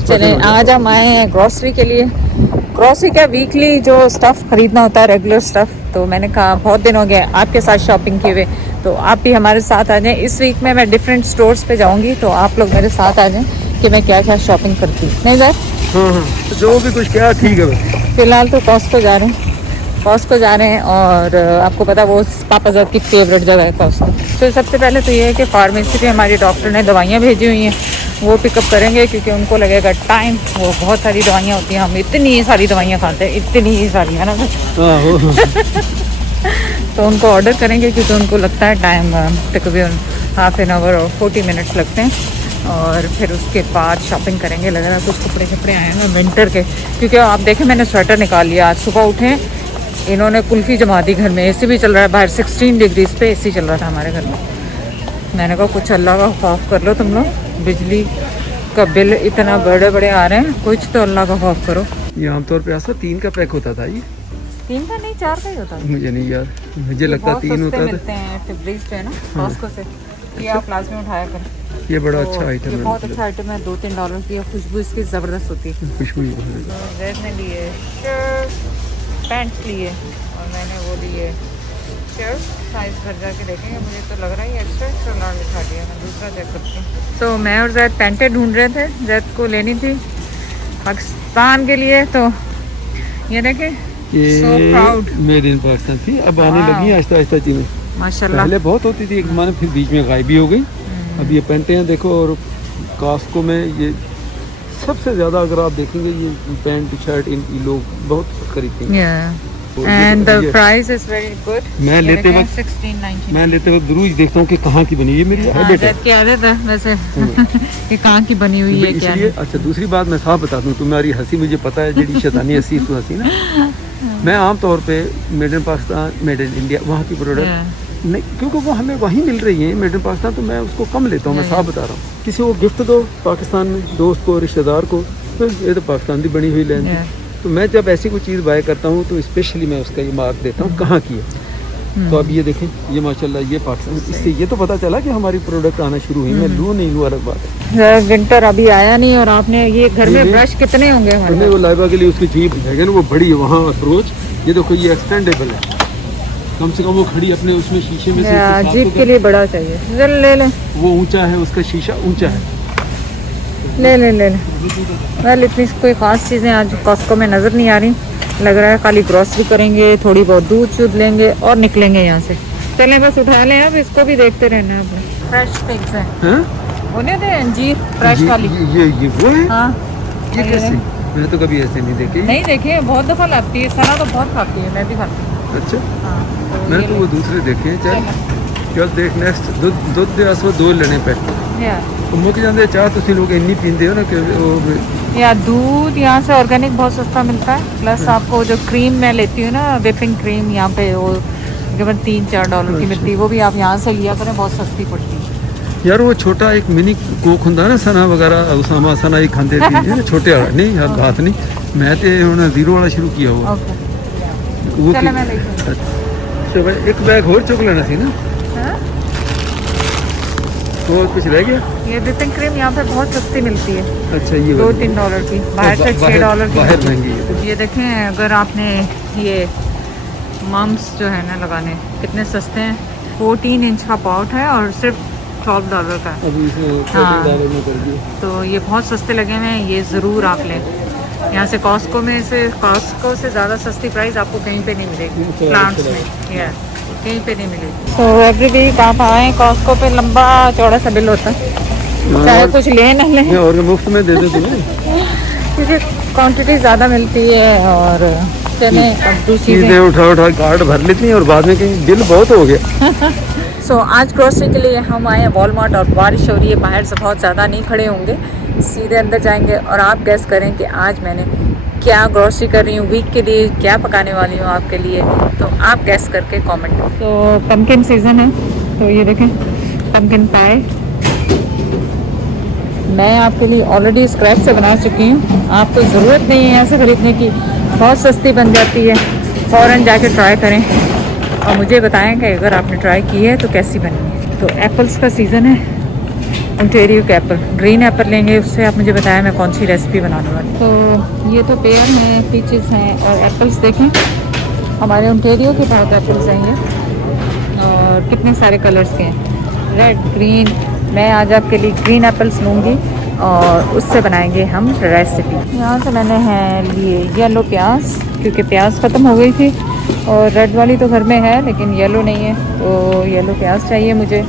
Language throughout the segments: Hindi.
चले आज हम आए हैं ग्रोसरी के लिए। ग्रोसरी का वीकली जो स्टफ़ खरीदना होता है, रेगुलर स्टफ़, तो मैंने कहा बहुत दिन हो गए आपके साथ शॉपिंग किए हुए, तो आप भी हमारे साथ आ जाएं। इस वीक में मैं डिफरेंट स्टोर्स पे जाऊंगी, तो आप लोग मेरे साथ आ जाएं कि मैं क्या क्या शॉपिंग करती हूँ। नहीं सर? हाँ, तो जो भी कुछ क्या ठीक है। फ़िलहाल तो कॉस्को जा रहे हैं, कॉस्को जा रहे हैं। और आपको पता वो पापा साहब की फेवरेट जगह है कॉस्को। तो सबसे पहले तो ये है कि फार्मेसी पे हमारी डॉक्टर ने दवाइयाँ भेजी हुई हैं, वो पिकअप करेंगे क्योंकि उनको लगेगा टाइम। वो बहुत सारी दवाइयाँ होती हैं, हम इतनी सारी दवाइयाँ खाते हैं, इतनी ही सारी, है ना सर? तो उनको ऑर्डर करेंगे क्योंकि उनको लगता है टाइम तकरीबन हाफ एन आवर और 40 मिनट्स लगते हैं। और फिर उसके बाद शॉपिंग करेंगे। लग रहा है कुछ कपड़े आए हैं विंटर के, क्योंकि आप देखें मैंने स्वेटर निकाल लिया। आज सुबह उठे इन्होंने कुल्फ़ी जमा दी घर में, एसी भी चल रहा है बाहर, 16 डिग्रीज पे एसी चल रहा था हमारे घर में। मैंने कहा कुछ अल्लाह का खौफ कर लो तुम लोग, बिजली का बिल इतना बड़े आ रहे हैं, कुछ तो अल्लाह का खौफ करो। ये आमतौर पे ऐसा 3 का पैक होता था, ये 3 का नहीं 4 का ही होता है। मुझे नहीं याद, मुझे लगता 3 होता था। मिलते हैं टिब्रीज पे ना कॉस्को से, ये आप प्लाज में उठाया कर। ये बड़ा तो अच्छा आइटम ये है, बहुत अच्छा आइटम है, $2-3 की। खुशबू इसकी ज़बरदस्त होती है। खुशबू। जैद ने लिए शर्ट, पैंट्स लिए, और मैंने वो लिए शर्ट। साइज भर जाके देखेंगे, मुझे तो लग रहा है ये एक्स्ट्रा लार्ज लिखा दिया, मैं दूसरा चेक करती हूँ। तो मैं और जैद पैंटें ढूंढ रहे थे, जैद को लेनी थी पाकिस्तान के लिए। तो ये देखें, so proud, made in Pakistan थी, अब आने लगी हैं आहिस्ता आहिस्ता चीज़ें। माशाल्लाह। पहले बहुत होती थी एक ज़माने, फिर बीच में गायब भी हो गई। अब ये पैंटें हैं देखो, और कॉस्को में ये सबसे ज़्यादा अगर आप देखेंगे ये पैंट शर्ट इनकी लोग बहुत खरीदते हैं। And the price is very good. मैं लेते वक्त 16.99 जरूर देखता हूँ कि कहाँ की बनी है, मेरी हैबिट है। की आदत है वैसे कि कहाँ की बनी हुई है क्या। अच्छा, दूसरी बात मैं साफ बता दूँ, तुम्हारी हंसी मुझे पता है, जड़ी शैतानी हंसी तो हंसी ना। मैं आमतौर पे made in Pakistan, made in India, वहाँ की प्रोडक्ट नहीं, क्योंकि वो हमें वहीं मिल रही है मेड इन पाकिस्तान, तो मैं उसको कम लेता हूँ। मैं साफ बता रहा हूँ, किसी को गिफ्ट दो पाकिस्तान में, दोस्त को, रिश्तेदार को, तो ये तो पाकिस्तान की बनी हुई लेंगे। तो मैं जब ऐसी कोई चीज़ बाय करता हूँ तो स्पेशली मैं उसका ये मार्क देता हूँ कहाँ की है। तो अब ये देखें, ये माशाल्लाह ये पाकिस्तान, इससे ये तो पता चला कि हमारी प्रोडक्ट आना शुरू हुई। मैं लूँ नहीं लूँ अलग बात है। विंटर अभी आया नहीं, और आपने ये घर में ब्रश कितने होंगे हमारे? वो लाइबा के लिए उसकी जीप है ना, वो बड़ी है वहाँ अप्रोच। ये देखो ये एक्सटेंडेबल है, कम से कम वो खड़ी अपने उसमें शीशे में से जीप के लिए बड़ा चाहिए। चल ले ले, वो ऊंचा है, उसका शीशा ऊंचा है। ले ले ले ले। वेल इतनी कोई ख़ास चीज़ें आज कॉस्को में नज़र नहीं आ रही। लग रहा है खाली ग्रॉसरी करेंगे, थोड़ी बहुत दूध शूध लेंगे और निकलेंगे यहाँ से। चलें बस उठा लें, अब इसको भी देखते रहना है। फ्रेश फिग्स है, उन्हें दे अंजीर फ्रेश वाली। ये वो है? हाँ, ये कैसे? मैंने तो कभी ऐसे नहीं देखे। नहीं देखे, बहुत दफ़ा लाती है। सना तो बहुत खाती है, मैं भी खाती हूँ। अच्छा, हाँ, तो मैंने तो वो दूसरे देखे हैं। चल देख नेक्स्ट दुध दे आसो 2 लेने पे मुक जाते चाह। तुम लोग इन्नी पीते हो ना कि या दूध यहाँ से ऑर्गेनिक बहुत सस्ता मिलता है। प्लस आपको जो क्रीम मैं लेती हूँ ना, विपिंग क्रीम, यहाँ पे वो तकरीबन $3-4 की मिलती है, वो भी आप यहाँ से लिया करें, बहुत सस्ती पड़ती है। यार वो छोटा एक मिनी कोक होता है ना, सना वगैरह, उसामा सना ही खाते थे छोटे वाला नहीं, यार बात नहीं। मैं तो उन्होंने 0 वाला शुरू किया हुआ। वो अच्छा भाई, एक बैग और चुक लेना थी ना। और कुछ रह गया? ये विपिंग क्रीम यहाँ पे बहुत सस्ती मिलती है। अच्छा, ये $2-3 की, बाहर से $6 की। बाहर महंगी है। ये देखें, अगर आपने ये मम्स जो है ना लगाने, कितने सस्ते हैं। 14 इंच का पॉट है और सिर्फ $12 का है। अभी इसे $14 में कर दिया। तो ये बहुत सस्ते लगे हुए हैं, ये ज़रूर आप लें। यहाँ से कॉस्को से ज़्यादा सस्ती प्राइस आपको कहीं पे नहीं मिलेगी प्लांट्स में, कहीं पे नहीं मिलेगी। तो एवरी वीक आप आए कॉस्को पे, लंबा चौड़ा सा बिल होता है, चाहे कुछ ले ना ले, और मुफ्त में दे दो तुम्हें, क्योंकि क्वांटिटी ज़्यादा मिलती है। और चले अब दूसरी चीज़ें उठा कार्ड भर लेती हैं और बाद में कहीं बिल बहुत हो गया। सो आज ग्रोसरी के लिए हम आए हैं वॉलमार्ट, और बारिश हो रही है बाहर से, बहुत ज़्यादा नहीं खड़े होंगे, सीधे अंदर जाएंगे। और आप गेस करें कि आज मैंने क्या ग्रोसरी कर रही हूँ, वीक के लिए क्या पकाने वाली हूँ आपके लिए, तो आप गेस करके कमेंट। तो पम्पकिन सीज़न है, तो ये देखें पम्पकिन पाए मैं आपके लिए ऑलरेडी स्क्रैच से बना चुकी हूँ। आपको ज़रूरत नहीं है यहाँ से ख़रीदने की, बहुत सस्ती बन जाती है। फ़ौरन जाके ट्राई करें और मुझे बताएं कि अगर आपने ट्राई की है तो कैसी बनी है। तो एप्पल्स का सीज़न है, ओंटारियो के एप्पल, ग्रीन एप्पल लेंगे, उससे आप मुझे बताया मैं कौन सी रेसिपी बनाने वाली। तो ये तो पेयर हैं, पीचेस हैं और एप्पल्स देखें, हमारे ओंटारियो के बहुत एप्पल्स हैं ये, और कितने सारे कलर्स के हैं, रेड, ग्रीन। मैं आज आपके लिए ग्रीन एप्पल्स लूँगी और उससे बनाएंगे हम रेसिपी। यहाँ से मैंने हैं लिए येलो प्याज, क्योंकि प्याज ख़त्म हो गई थी, और रेड वाली तो घर में है लेकिन येलो नहीं है, तो येलो प्याज चाहिए मुझे।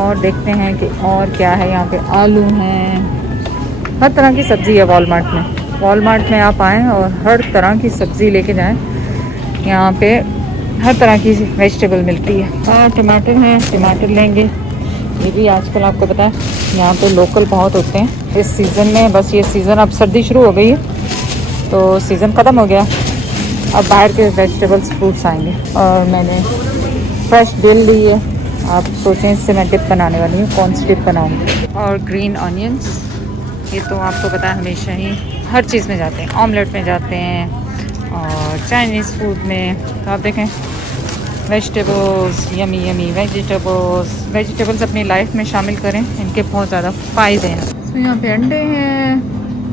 और देखते हैं कि और क्या है यहाँ पे। आलू हैं, हर तरह की सब्ज़ी है वॉलमार्ट में। वॉलमार्ट में आप आएँ और हर तरह की सब्ज़ी लेके जाएँ, यहाँ पे हर तरह की वेजिटेबल मिलती है। और टमाटर हैं, टमाटर लेंगे, ये भी आजकल आपको पता है यहाँ पे लोकल बहुत होते हैं इस सीज़न में। बस ये सीज़न, अब सर्दी शुरू हो गई है तो सीज़न ख़त्म हो गया, अब बाहर के वेजिटेबल्स फ्रूट्स आएंगे। और मैंने फ्रेश डिल ली है, आप सोचें इससे मैं डिप बनाने वाली हूँ, कौन सी डिप बनाऊँगी। और ग्रीन ऑनियंस, ये तो आपको पता है हमेशा ही हर चीज़ में जाते हैं, ऑमलेट में जाते हैं और चाइनीज़ फूड में। तो आप देखें वेजिटेबल्स, यमी यमी वेजिटेबल्स अपनी लाइफ में शामिल करें, इनके बहुत ज़्यादा फ़ायदे हैं। तो यहाँ पे अंडे हैं,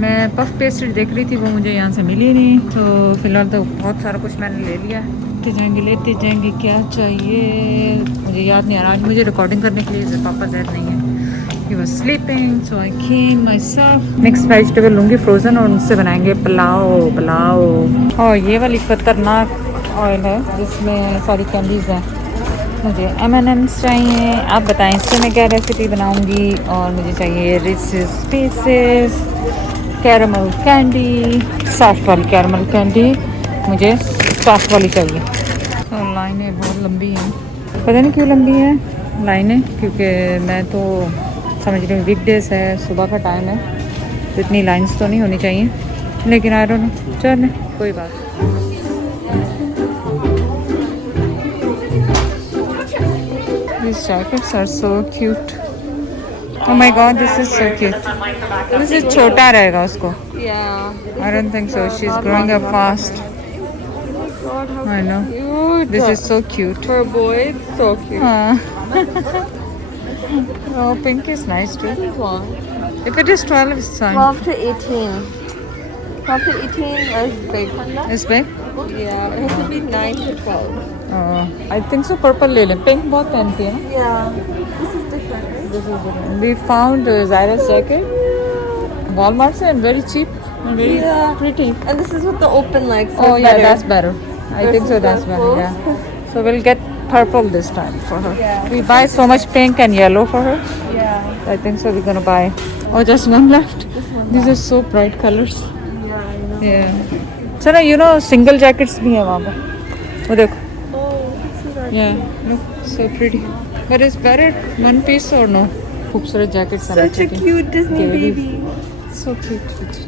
मैं पफ पेस्ट्री देख रही थी, वो मुझे यहाँ से मिली नहीं, तो फिलहाल तो बहुत सारा कुछ मैंने ले लिया। लेते जाएंगे क्या चाहिए मुझे याद नहीं आ रहा, आज मुझे रिकॉर्डिंग करने के लिए पापा ज़्यादा नहीं है, he was sleeping so I came my self. Mix vegetable लूँगी फ्रोज़न और उससे बनाएंगे पुलाव। और ये वाली खतरनाक ऑयल है जिसमें सारी कैंडीज़ हैं। मुझे M&M's चाहिए, आप बताएं इससे मैं क्या रेसिपी बनाऊंगी। और मुझे चाहिए recess pieces, caramel candy, soft वाली कैरमल कैंडी, मुझे सॉफ्ट वाली चाहिए। तो लाइनें बहुत लंबी हैं, पता नहीं क्यों लंबी हैं लाइनें, क्योंकि मैं तो समझ रही हूँ वीकडेज है, सुबह का टाइम है, तो इतनी लाइन्स तो नहीं होनी चाहिए, लेकिन आई डोंट नो, चलें कोई बात। These jackets are so cute. Oh my god, this is so cute. This is छोटा रहेगा उसको. Yeah. I don't think so. She's growing up fast. God, how I know. cute. This is so cute. For a boy, it's so cute. Oh, pink is nice too. This is long. If it is 12, it's fine. 12 to 18. 12 to 18 is big. It's big? Yeah, it has to be 9 to 12. I think so. Purple ले लें. Pink बहुत पहनती है ना? Yeah. This is different, right? This is different. We found Zaira's jacket. Walmart and very cheap and very pretty. And this is with the open legs. So Oh it's yeah, better. that's better. I think so. That's better. clothes. Yeah. So we'll get purple this time for her. Yeah. We buy so much pink and yellow for her. Yeah. I think so. We're gonna buy. Oh, just one left. These are so bright colors. Yeah, I know. Yeah. So now you know single jackets भी हैं वहाँ पर. वो देखो. Oh, let's see that. Yeah. Look, so pretty. But is better one piece or no? खूबसूरत jackets हैं Such a बच्चे की. cute Disney Really? baby. So cute.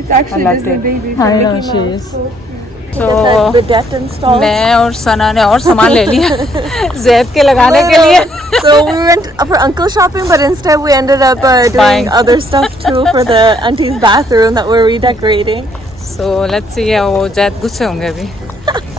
It's actually I like Disney it. baby. I from know, Mickey she Mouse. is. So cute. So, Get that bidet installed. मैं और सना ने और सामान ले लिया ज़ैद के लगाने के लिए. So we went for uncle shopping, but instead we ended up doing Buying. other stuff too for the auntie's bathroom that we're redecorating. So let's see. वो ज़ैद गुस्से होंगे अभी,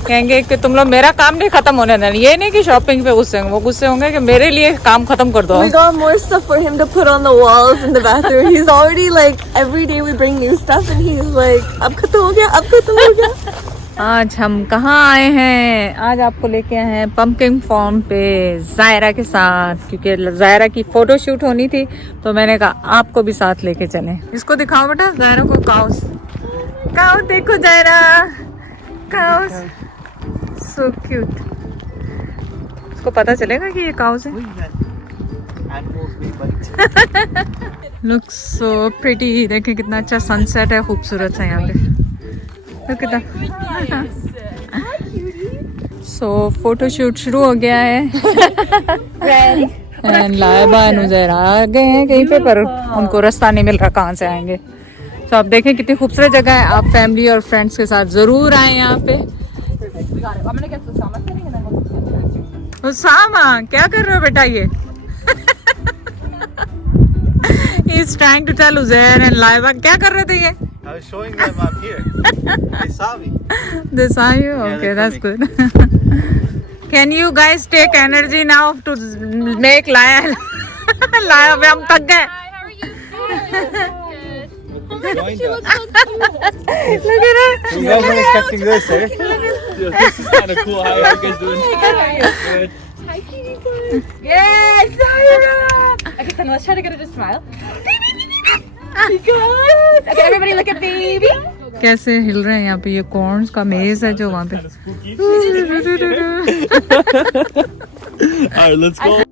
कहेंगे कि तुम लोग मेरा काम नहीं खत्म होने देना. ये नहीं कि शॉपिंग पे गुस्से होंगे, वो गुस्से होंगे कि मेरे लिए काम खत्म कर दो. We got more stuff for him to put on the walls in the bathroom. He's already like every day we bring new stuff, and he's like, "Ab khatam ho gaya, ab khatam ho gaya." आज हम कहाँ आए हैं? आज आपको लेके आए हैं पंपकिन फार्म पे जायरा के साथ, क्योंकि जायरा की फोटो शूट होनी थी, तो मैंने कहा आपको भी साथ लेके चलें. इसको दिखाओ बेटा, जायरा को काउस. काउ देखो जायरा, काउस सो क्यूट. इसको पता चलेगा कि ये काउस है. Look so pretty. देखें कितना अच्छा सनसेट है, खूबसूरत है यहाँ पे. Look at that. So photo shoot शुरू हो गया है. एंड लाइबा नुज़ैरा आ गए हैं कहीं पे, पर उनको रास्ता नहीं मिल रहा कहाँ से आएंगे. तो आप देखें कितनी खूबसूरत जगह है. आप फैमिली और फ्रेंड्स के साथ ज़रूर आए यहाँ पे. उसामा क्या कर रहे हो बेटा? ये He's trying to tell Uzair and Laiba. क्या कर रहे थे ये? I was showing them up here. They saw me. They saw you? Yeah, Okay, they're that's good. Can you guys take energy now to make lion? लाया अबे हम थक गए Joined us. Look at her. You guys weren't expecting this, eh? This is kind of cool. How are you guys doing? Good. Yes, Sarah. Okay, so let's try to get her to smile. Okay, everybody look at baby. कैसे हिल रहे हैं यहाँ पे ये कॉर्न्स का मेज है जो वहाँ पे All right, let's go.